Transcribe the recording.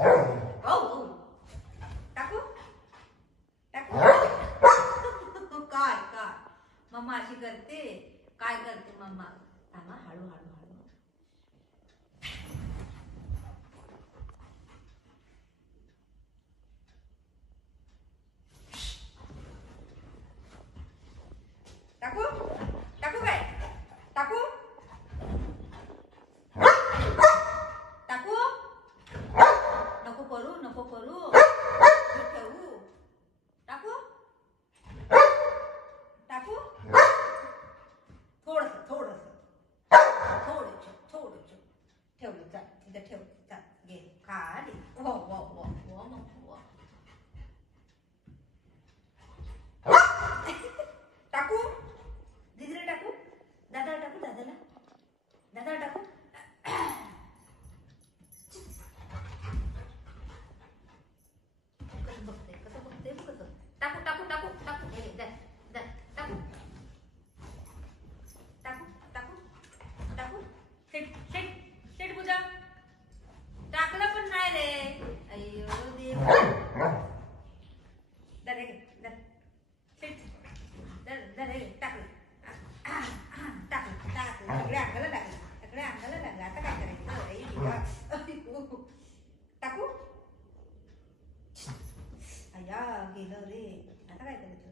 हो हो टाकू टाकू काय काय मम्मा अशी करते काय करते मम्मा थांबा हळू हळू हळू टाकू टाकू काय टाकू टाकू नको करू नको करू ठेवू टाकू टाकू थोडस थोडस थोडं ठेवलं जा तिथं ठेव जा घे खाली हो हो हो हो हो टाकू दीदीला टाकू दादाला टाकू दादाला टाकू कसं बघते टाकू टाकू टाकू टाकू हे जा जा टाकू टाकू टाकू टाकू शेट शेट शेट पूजा टाकलं पण नाही रे अय्यो देव दर रे दर शेट दर रे टाकलं टाकलं सगळ्या अंगाला लागलं आता काय करायचं टाकू अय्या गेलं रे आता काय करायचं